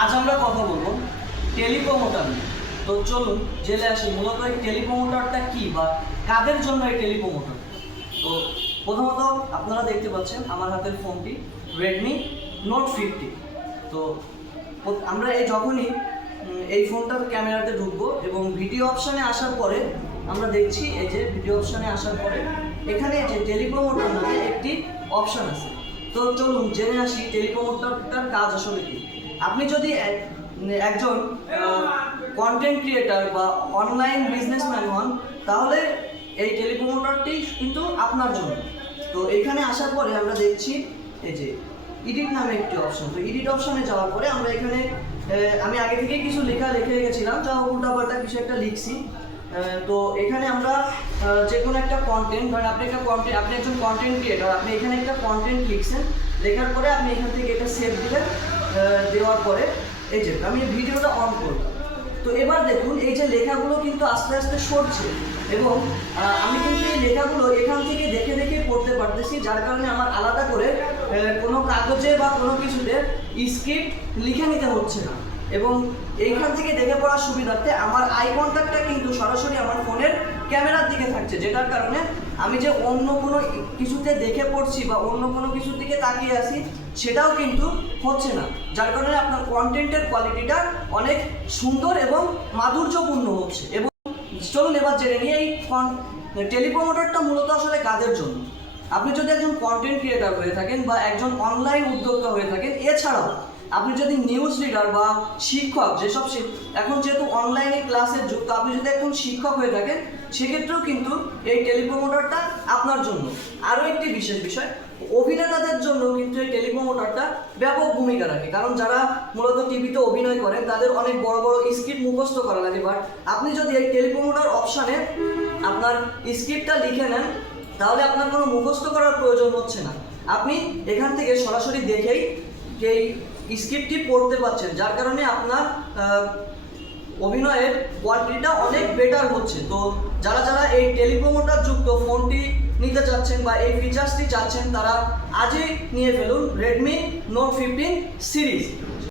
আজ আমরা কথা বলবো টেলিপ্রমোটার নিয়ে। তো চলুন জেনে আসি মূলত এই টেলিপ্রমোটারটা কি বা কাদের জন্য এই টেলিপ্রমোটার। তো প্রথমত আপনারা দেখতে পাচ্ছেন আমার হাতের ফোনটি রেডমি নোট 50। তো আমরা যখনই এই ফোনটার ক্যামেরাতে ঢুকবো এবং ভিডিও অপশানে আসার পরে আমরা দেখছি এই যে ভিডিও অপশানে আসার পরে এখানে যে টেলিপ্রমোটার নামে একটি অপশান আছে। তো চলুন জেনে আসি টেলিপ্রমোটারটার কাজ আসলে কি। আপনি যদি একজন কন্টেন্ট ক্রিয়েটার বা অনলাইন বিজনেসম্যান হন তাহলে এই টেলিপ্রমোটারটি কিন্তু আপনার জন্য। তো এখানে আসার পরে আমরা দেখছি এই যে এডিট নামে একটি অপশন। তো এডিট অপশনে যাওয়ার পরে আমরা এখানে আমি আগে থেকে কিছু লিখে রেখেছিলাম, যা উল্টাপাল্টা কিছু একটা লিখছি। তো এখানে আমরা যে কোনো একটা কন্টেন্ট, ধরেন আপনি একজন কন্টেন্ট ক্রিয়েটার, আপনি এখানে একটা কন্টেন্ট লিখছেন, লেখার পরে আপনি এখান থেকে এটা সেভ দিলেন। দেওয়ার পরে এই যে আমি ভিডিওটা অন করলাম। তো এবার দেখুন এই যে লেখাগুলো কিন্তু আস্তে আস্তে সরছে এবং আমি কিন্তু এই লেখাগুলো এখান থেকে দেখে দেখে পড়তে পারতেছি, যার কারণে আমার আলাদা করে কোনো কাগজে বা কোনো কিছুতে স্ক্রিপ্ট লিখে নিতে হচ্ছে না। এবং এইখান থেকে দেখে পড়ার সুবিধার্থে আমার আই কন্ট্যাক্টটা কিন্তু সরাসরি আমার ফোনের ক্যামেরার দিকে থাকছে, যেটার কারণে আমি যে অন্য কোনো কিছুতে দেখে পড়ছি বা অন্য কোনো কিছুর দিকে তাকিয়ে আছি সেটাও কিন্তু হচ্ছে না, যার কারণে আপনার কন্টেন্টের কোয়ালিটিটা অনেক সুন্দর এবং মাধুর্যপূর্ণ হচ্ছে। এবং চলুন এবার জেনে নিই এই টেলিপ্রমোটারটা মূলত আসলে কাদের জন্য। আপনি যদি একজন কন্টেন্ট ক্রিয়েটার হয়ে থাকেন বা একজন অনলাইন উদ্যোক্তা হয়ে থাকেন, এছাড়াও আপনি যদি নিউজ রিডার বা শিক্ষক, যেসব এখন যেহেতু অনলাইনে ক্লাসের যুক্ত, আপনি যদি এখন শিক্ষক হয়ে থাকেন সেক্ষেত্রেও কিন্তু এই টেলিপ্রমোটারটা আপনার জন্য। আরও একটি বিশেষ বিষয়, অভিনেতাদের জন্য কিন্তু এই টেলিপ্রমোটারটা ব্যাপক ভূমিকা রাখে, কারণ যারা মূলত টিভিতে অভিনয় করেন তাদের অনেক বড় বড় স্ক্রিপ্ট মুখস্থ করা লাগে। বাট আপনি যদি এই টেলিপ্রমোটার অপশানে আপনার স্ক্রিপ্টটা লিখে নেন তাহলে আপনার কোনো মুখস্থ করার প্রয়োজন হচ্ছে না, আপনি এখান থেকে সরাসরি দেখেই এই স্ক্রিপ্টটি পড়তে পাচ্ছেন, যার কারণে আপনার অভিনয়ের কোয়ালিটিটা অনেক বেটার হচ্ছে। তো যারা এই টেলিপ্রমোটার যুক্ত ফোনটি নিতে চাচ্ছেন বা এই ফিচার্সটি চাচ্ছেন তারা আজই নিয়ে ফেলুন রেডমি নোট 15 সিরিজ।